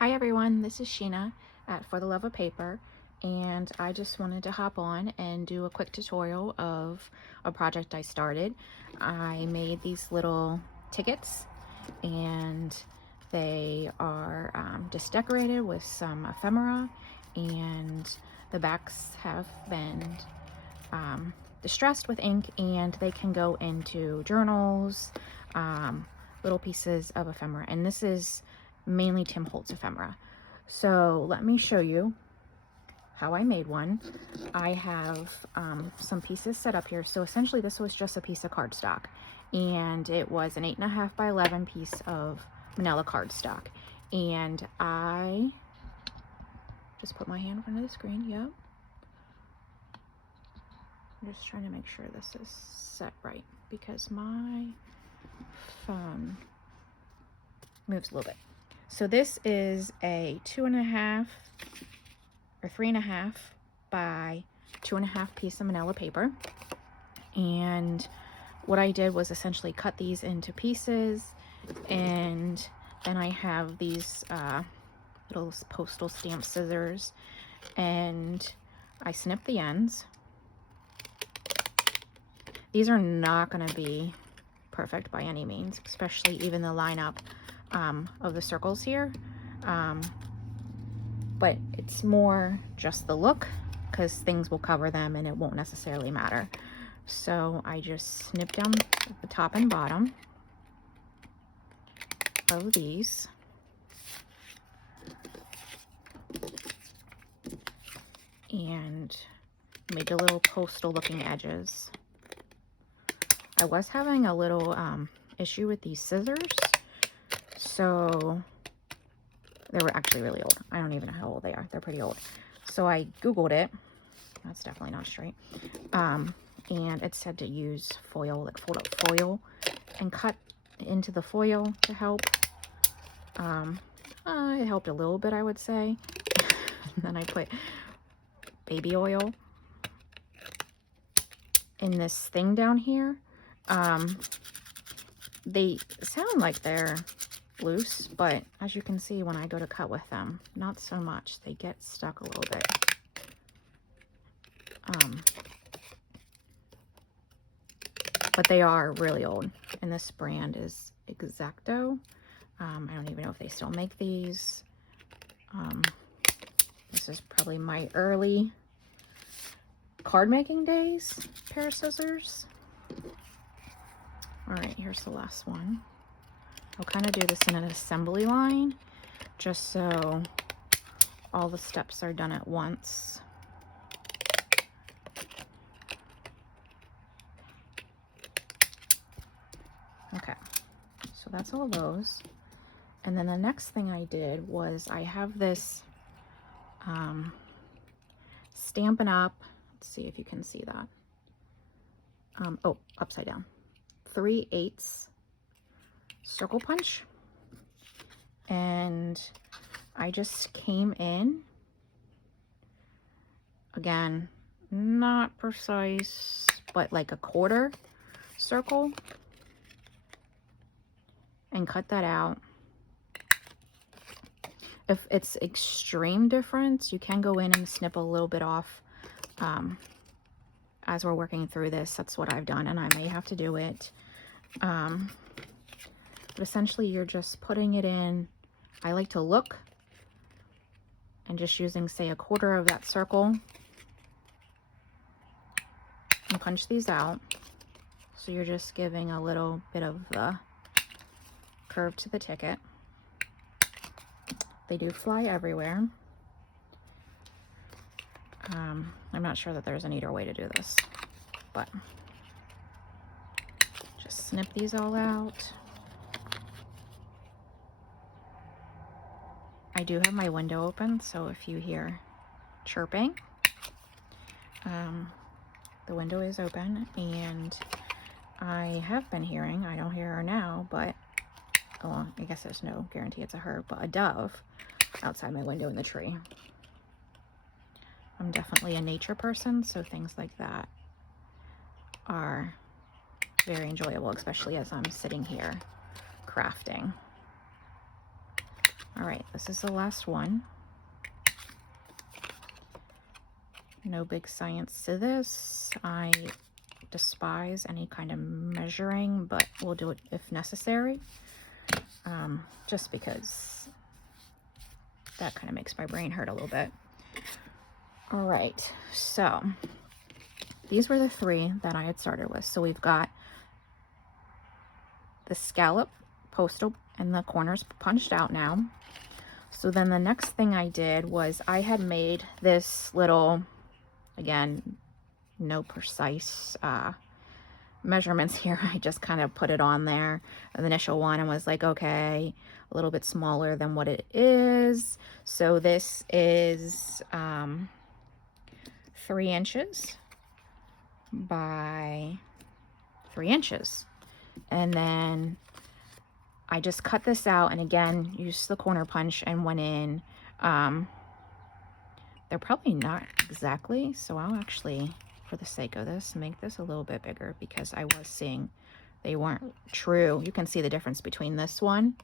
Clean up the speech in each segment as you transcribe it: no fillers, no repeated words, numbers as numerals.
Hi everyone, this is Sheena at For the Love of Paper, and I just wanted to hop on and do a quick tutorial of a project I started. I made these little tickets, and they are just decorated with some ephemera, and the backs have been distressed with ink, and they can go into journals, little pieces of ephemera, and this is mainly Tim Holtz ephemera. So let me show you how I made one. I have some pieces set up here. So essentially this was just a piece of cardstock, and it was an 8.5 by 11 piece of manila cardstock. And I just put my hand in front of the screen. Yep. I'm just trying to make sure this is set right because my phone moves a little bit. So this is a 2.5 or 3.5 by 2.5 piece of manila paper. And what I did was essentially cut these into pieces, and then I have these little postal stamp scissors, and I snip the ends. These are not going to be perfect by any means, especially even the lineup of the circles here, but it's more just the look because things will cover them and it won't necessarily matter. So I just snip down the top and bottom of these, and made the little postal looking edges. I was having a little issue with these scissors, so they were actually really old. I don't even know how old they are. They're pretty old. So I Googled it. That's definitely not straight. And it said to use foil, like fold up foil, and cut into the foil to help. It helped a little bit, I would say. And then I put baby oil in this thing down here. They sound like they're loose, but as you can see when I go to cut with them, not so much. They get stuck a little bit. But they are really old, and this brand is Exacto. I don't even know if they still make these. This is probably my early card making days pair of scissors. All right, here's the last one. I'll kind of do this in an assembly line just so all the steps are done at once. Okay, so that's all those. And then the next thing I did was I have this Stampin' Up. Let's see if you can see that. Oh, upside down. 3/8 circle punch. And I just came in, again, not precise, but like a quarter circle, and cut that out. If it's extreme difference, you can go in and snip a little bit off as we're working through this. That's what I've done, and I may have to do it. But essentially you're just putting it in. I like to look and just using, say, a quarter of that circle and punch these out. So you're just giving a little bit of the curve to the ticket. They do fly everywhere. I'm not sure that there's a neater way to do this, but just snip these all out. I do have my window open, so if you hear chirping, the window is open, and I have been hearing, I don't hear her now, but oh, I guess there's no guarantee it's a her, but a dove outside my window in the tree. I'm definitely a nature person, so things like that are very enjoyable, especially as I'm sitting here crafting. All right, this is the last one. No big science to this. I despise any kind of measuring, but we'll do it if necessary. Just because that kind of makes my brain hurt a little bit. All right, so these were the 3 that I had started with. So we've got the scallop postal and the corners punched out now. So then the next thing I did was I had made this little, again, no precise measurements here. I just kind of put it on there, the initial one, and was like, okay, a little bit smaller than what it is. So this is 3 inches by 3 inches. And then I just cut this out and again used the corner punch and went in. They're probably not exactly, so I'll actually, for the sake of this, make this a little bit bigger because I was seeing they weren't true. You can see the difference between this one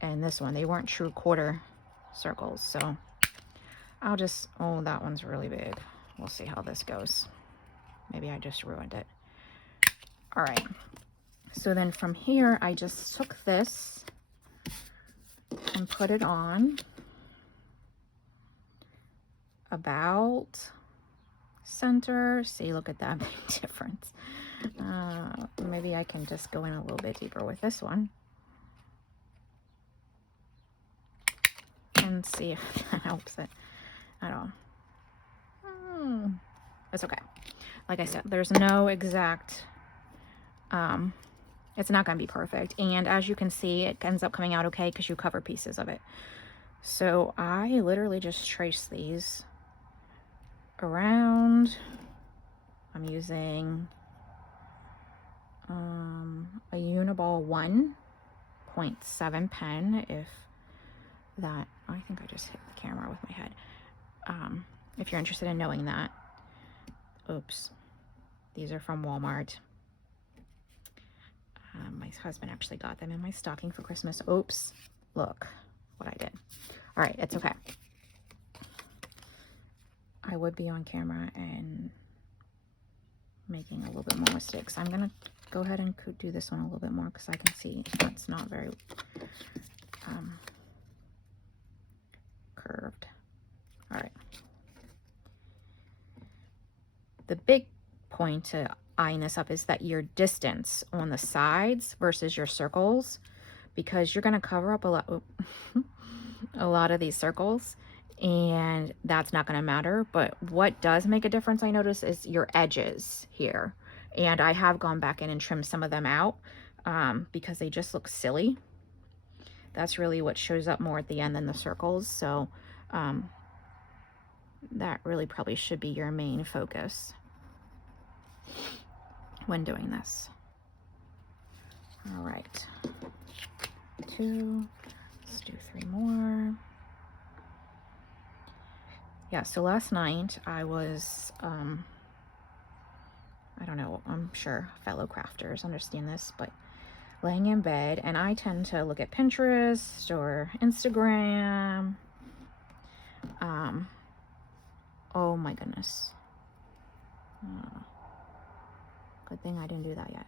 and this one. They weren't true quarter circles, so I'll just, oh, that one's really big. We'll see how this goes. Maybe I just ruined it. All right. So then from here, I just took this and put it on about center. See, look at that big difference. Maybe I can just go in a little bit deeper with this one and see if that helps it at all. It's okay. Like I said, there's no exact, it's not going to be perfect. And as you can see, it ends up coming out okay because you cover pieces of it. So I literally just trace these around. I'm using a Uniball 1.7 pen, if that, I think I just hit the camera with my head. If you're interested in knowing that. Oops. These are from Walmart. My husband actually got them in my stocking for Christmas. Oops. Look what I did. All right, it's okay. I would be on camera and making a little bit more mistakes. I'm gonna go ahead and do this one a little bit more because I can see that's not very curved. All right. The big point to eyeing this up is that your distance on the sides versus your circles, because you're going to cover up a lot of these circles, and that's not going to matter. But what does make a difference, I notice, is your edges here. And I have gone back in and trimmed some of them out because they just look silly. That's really what shows up more at the end than the circles. So that really probably should be your main focus when doing this. All right, 2, let's do 3 more. Yeah, so last night I was, I don't know, I'm sure fellow crafters understand this, but laying in bed, and I tend to look at Pinterest or Instagram. Oh my goodness. Good thing I didn't do that yet.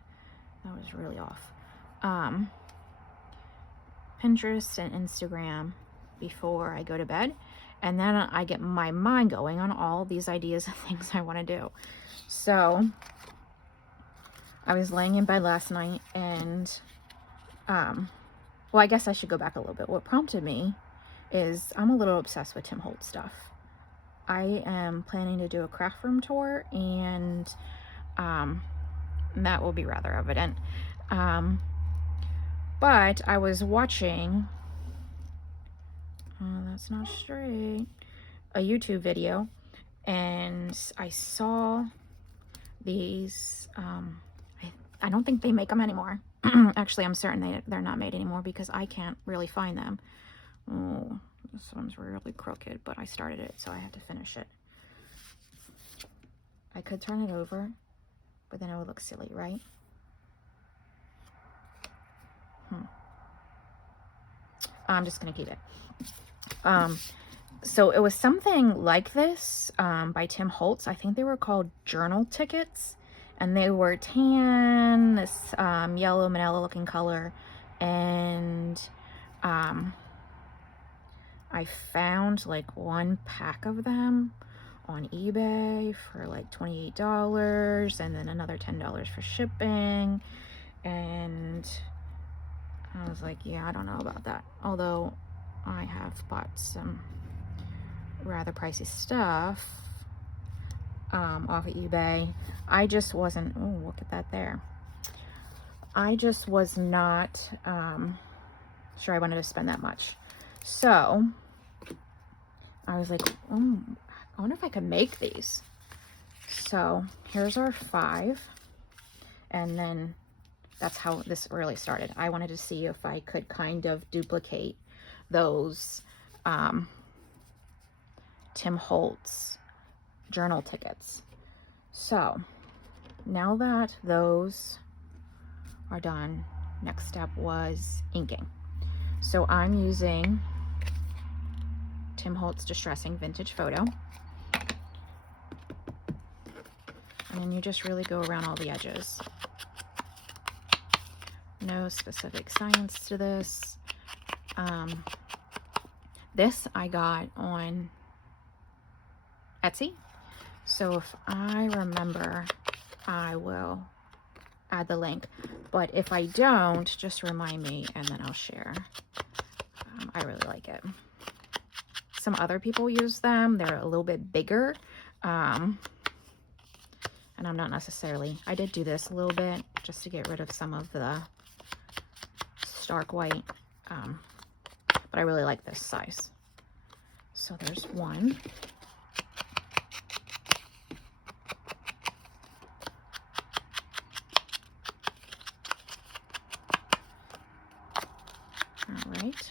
That was really off. Pinterest and Instagram before I go to bed, and then I get my mind going on all these ideas and things I want to do. So I was laying in bed last night, and well, I guess I should go back a little bit. What prompted me is I'm a little obsessed with Tim Holtz stuff. I am planning to do a craft room tour, and that will be rather evident. But I was watching, that's not straight, a YouTube video, and I saw these, I don't think they make them anymore. Actually, I'm certain they're not made anymore because I can't really find them. Oh, this one's really crooked, but I started it, so I have to finish it. I could turn it over, but then it would look silly, right? I'm just gonna keep it. So it was something like this by Tim Holtz. I think they were called journal tickets, and they were tan, this yellow manila looking color, and I found like one pack of them on eBay for like $28, and then another $10 for shipping. And I was like, yeah, I don't know about that. Although I have bought some rather pricey stuff off of eBay. I just wasn't, oh, look at that there. I just was not sure I wanted to spend that much. So I was like, oh, I wonder if I could make these. So here's our 5. And then that's how this really started. I wanted to see if I could kind of duplicate those Tim Holtz journal tickets. So now that those are done, next step was inking. So I'm using Tim Holtz Distressing Vintage Photo. And then you just really go around all the edges. No specific science to this. This I got on Etsy. So if I remember, I will add the link. But if I don't, just remind me and then I'll share. I really like it. Some other people use them. They're a little bit bigger. And I'm not necessarily, I did do this a little bit just to get rid of some of the stark white. But I really like this size. So there's one. All right.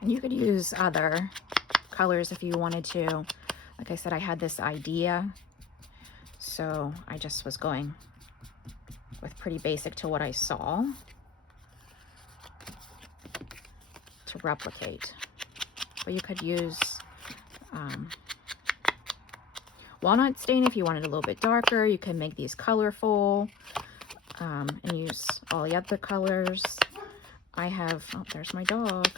And you could use other colors if you wanted to. Like I said, I had this idea, so I just was going with pretty basic to what I saw to replicate. But you could use walnut stain if you wanted a little bit darker. You can make these colorful and use all the other colors. I have, oh, there's my dog.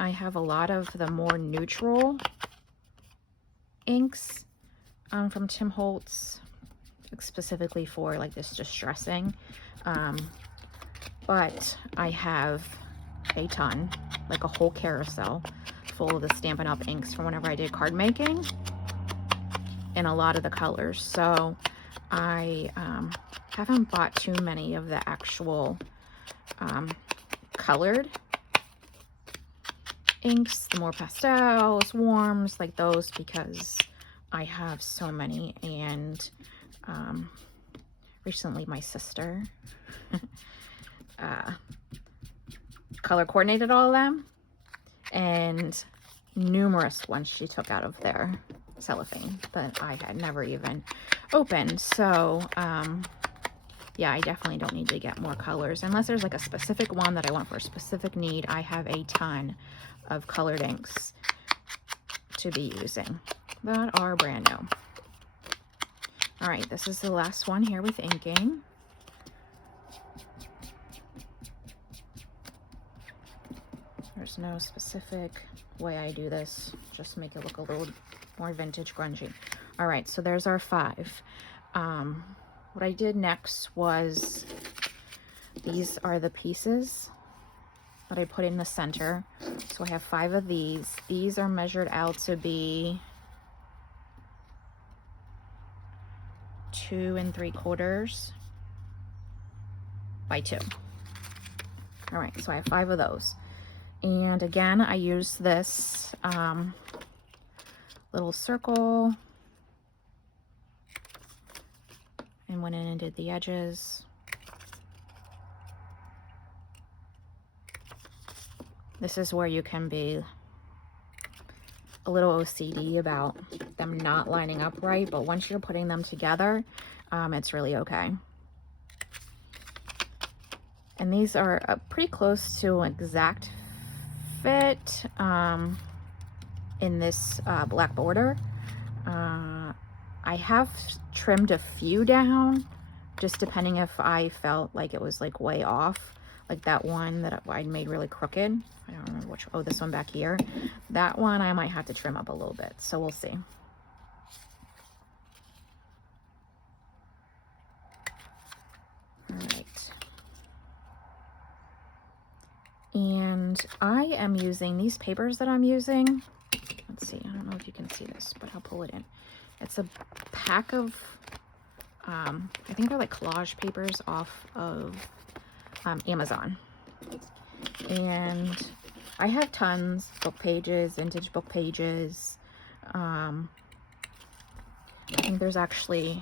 I have a lot of the more neutral inks from Tim Holtz, specifically for like this distressing. But I have a ton, like a whole carousel full of the Stampin' Up! Inks from whenever I did card making, in a lot of the colors. So I haven't bought too many of the actual colored inks, the more pastels, warms, like those, because I have so many. And recently my sister color coordinated all of them, and numerous ones she took out of their cellophane that I had never even opened. So yeah, I definitely don't need to get more colors unless there's like a specific one that I want for a specific need. I have a ton of colored inks to be using that are brand new. All right, this is the last one here with inking. There's no specific way I do this, just make it look a little more vintage grungy. All right, so there's our 5. What I did next was, these are the pieces that I put in the center. So I have 5 of these. These are measured out to be 2 3/4 by 2. All right, so I have 5 of those. And again, I use this little circle and went in and did the edges. This is where you can be a little OCD about them not lining up right, but once you're putting them together, it's really okay. And these are pretty close to an exact fit in this black border. I have trimmed a few down, just depending if I felt like it was like way off. Like that one that I made really crooked. I don't remember which, oh, this one back here. That one I might have to trim up a little bit, so we'll see. All right. And I am using these papers that I'm using. Let's see, I don't know if you can see this, but I'll pull it in. It's a pack of, I think they're like collage papers off of Amazon. And I have tons, book pages, vintage book pages. I think there's actually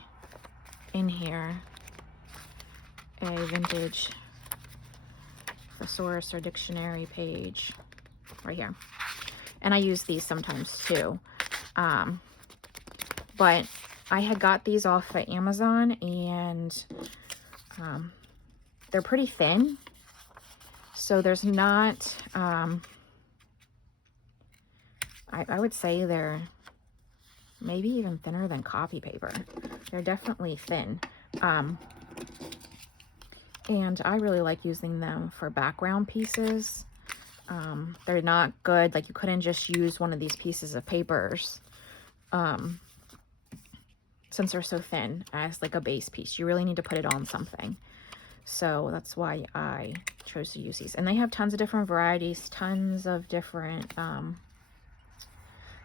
in here a vintage thesaurus or dictionary page right here. And I use these sometimes too. But I had got these off of Amazon, and they're pretty thin. So there's not, I would say they're maybe even thinner than copy paper. They're definitely thin. And I really like using them for background pieces. They're not good, like you couldn't just use one of these pieces of papers since they're so thin as like a base piece. You really need to put it on something. So that's why I chose to use these. And they have tons of different varieties, tons of different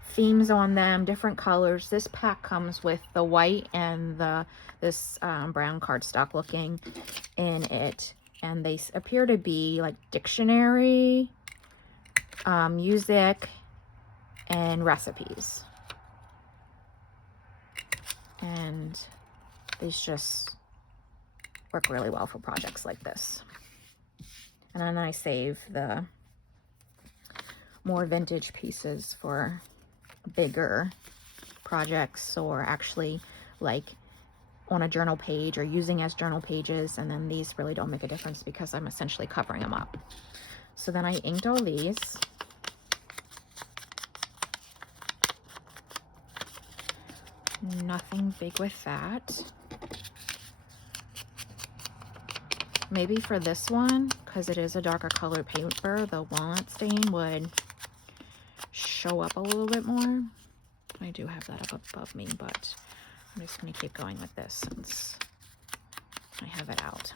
themes on them, different colors. This pack comes with the white and this brown cardstock looking in it. And they appear to be like dictionary, music, and recipes. And these just work really well for projects like this. And then I save the more vintage pieces for bigger projects, or actually like on a journal page or using as journal pages. And then these really don't make a difference because I'm essentially covering them up. So then I inked all these. Nothing big with that. Maybe for this one, because it is a darker colored paper, the walnut stain would show up a little bit more. I do have that up above me, but I'm just going to keep going with this since I have it out.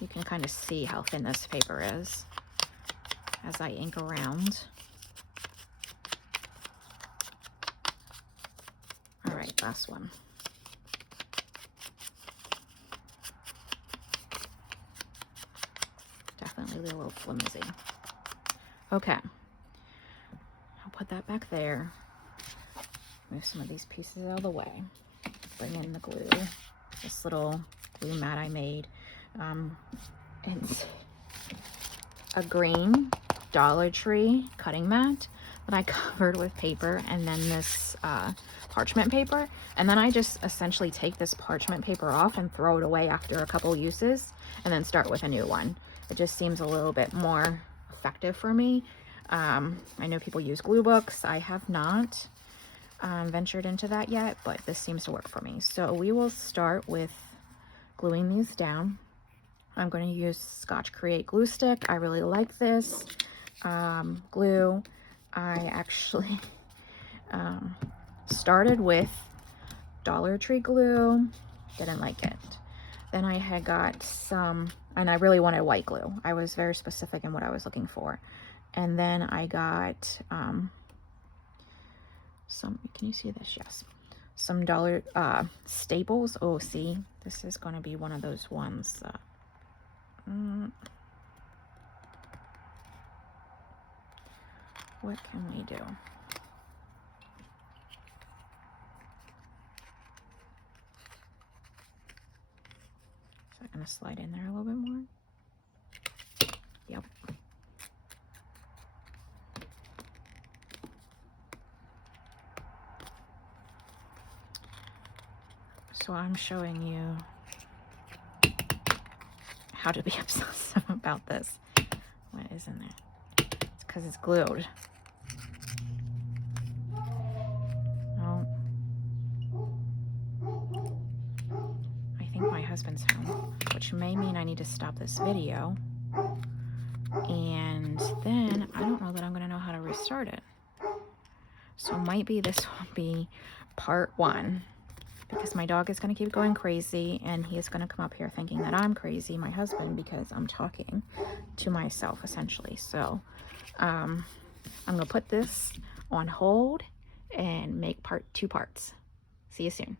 You can kind of see how thin this paper is as I ink around. All right, last one. Definitely a little flimsy. Okay, I'll put that back there. Move some of these pieces out of the way. Bring in the glue. This little glue mat I made. It's a green Dollar Tree cutting mat that I covered with paper, and then this parchment paper. And then I just essentially take this parchment paper off and throw it away after a couple uses, and then start with a new one. It just seems a little bit more effective for me. I know people use glue books. I have not ventured into that yet, but this seems to work for me. So we will start with gluing these down. I'm going to use Scotch Create glue stick. I really like this glue. I actually started with Dollar Tree glue, didn't like it. Then I had got some, and I really wanted white glue. I was very specific in what I was looking for. And then I got some, can you see this? Yes. Some Dollar Staples. Oh, see, this is going to be one of those ones. What can we do? Is that going to slide in there a little bit more? Yep. So I'm showing you how to be obsessive about this. What is in there? It's because it's glued. Oh, I think my husband's home, which may mean I need to stop this video. And then I don't know that I'm going to know how to restart it. So might be this will be part 1, because my dog is going to keep going crazy, and he is going to come up here thinking that I'm crazy, my husband, because I'm talking to myself essentially. So I'm going to put this on hold and make part 2 parts. See you soon.